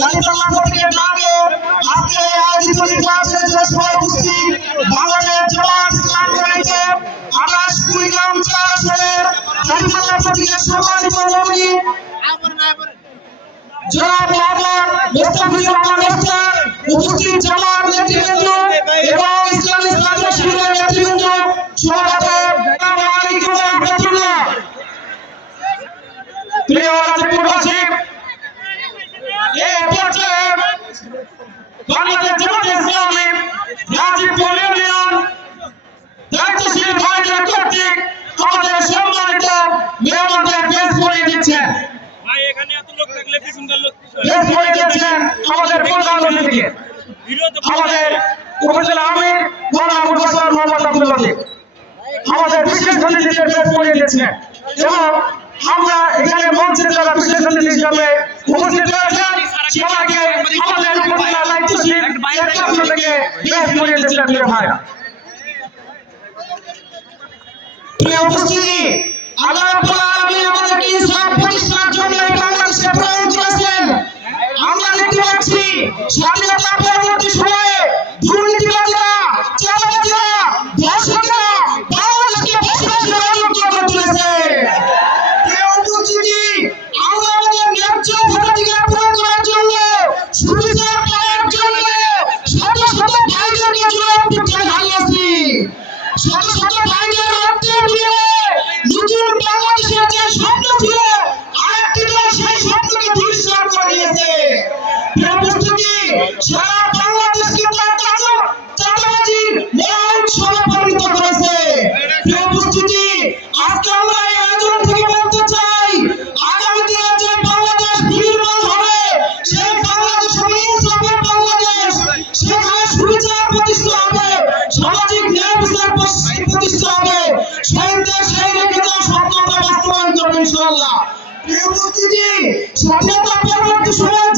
দলিত মানবকে ডাকে আজকে আয়োজিত নির্বাচনের জন্য সবাই উপস্থিত বাংলাদেশ জামাত ইসলাম কমিটি 28 কুড়িগ্রাম 4 আসনের দলিত প্রতীকের সম্মানিত নবী জনাব মোহাম্মদ মোস্তাফিজুর রহমান মোস্তাক, উপস্থিত জামাত নেতৃবৃন্দ এবং ইসলামী ছাত্র শিবিরের নেতৃবৃন্দ, সভাপতি আসসালামু আলাইকুম ওয়া রাহমাতুল্লাহ। প্রিয় রাজপুরবাসী, এই পর্যায়ে বাংলাদেশ জামাত ইসলামী রাজীবপুর ইউনিয়ন দায়িত্বশীল ভাইদের কর্তৃক আমাদের সম্মানিত মেহমানদের বেশ পরিয়ে দিচ্ছেন। আমাদের প্রধান অতিথি আমাদের উপজেলা আমির মাওলানা মুফাজ্জল মোহাম্মদ আব্দুল লতিফ আমাদের বিশেষ অতিথিদের বেশ পরিয়ে দিচ্ছেন এবং আমরা এখানে মঞ্চে যারা বিশেষ অতিথি হিসাবে উপস্থিত রয়েছেন সবাইকে আমাদের উপজেলা দায়িত্বশীল পক্ষ থেকে বেশ পরিয়ে দিচ্ছেন। প্রিয় ভাইরা, প্রিয় উপস্থিতি, আল্লাহ রাব্বুল আলামিন আমাদেরকে ইসলাম প্রতিষ্ঠার জন্য এই বাংলাদেশে প্রেরণ করেছেন। আমরা দেখতে পাচ্ছি স্বাধীনতা পরবর্তী সময়ে দুর্নীতিবাদীরা, চাঁদাবাজীরা, ধর্ষকেরা বাংলাদেশকে বসবাসের অযোগ্য করে তুলেছে। প্রিয় উপস্থিতি, আমরা আমাদের ন্যায্য ভোটাধিকার প্রয়োগ করার জন্য, সুবিচার পাওয়ার জন্য শত শত ভাইদেরকে জবাবদিহিতে হারিয়েছি। শত শত ভাইদের রক্তে দিয়ে নতুন বাংলাদেশের যে স্বপ্ন ছিল আরেকটি দল সেই স্বপ্নকে ধূলিসাৎ করে দিয়েছে। প্রিয় উপস্থিতি, সারা বাংলাদেশকে তার চাঁদাবাজির মহোৎসবে পরিণত করেছে। প্রিয় উপস্থিতি, আজকে আমরা এই আয়োজন থেকে বলতে চাই আগামী দিনে যে বাংলাদেশ বিনির্মাণ হবে সেই বাংলাদেশ হবে ইনসাফের বাংলাদেশ। সেখানে সুবিচার প্রতিষ্ঠা হবে, সামাজিক ন্যায় বিচার প্রতিষ্ঠা হবে। সেই দেশ সেই রেখে যাওয়া স্বপ্নটা বাস্তবায়ন করবে ইনশাআল্লাহ। প্রিয় উপস্থিতি, স্বাধীনতা পরবর্তী সময়ে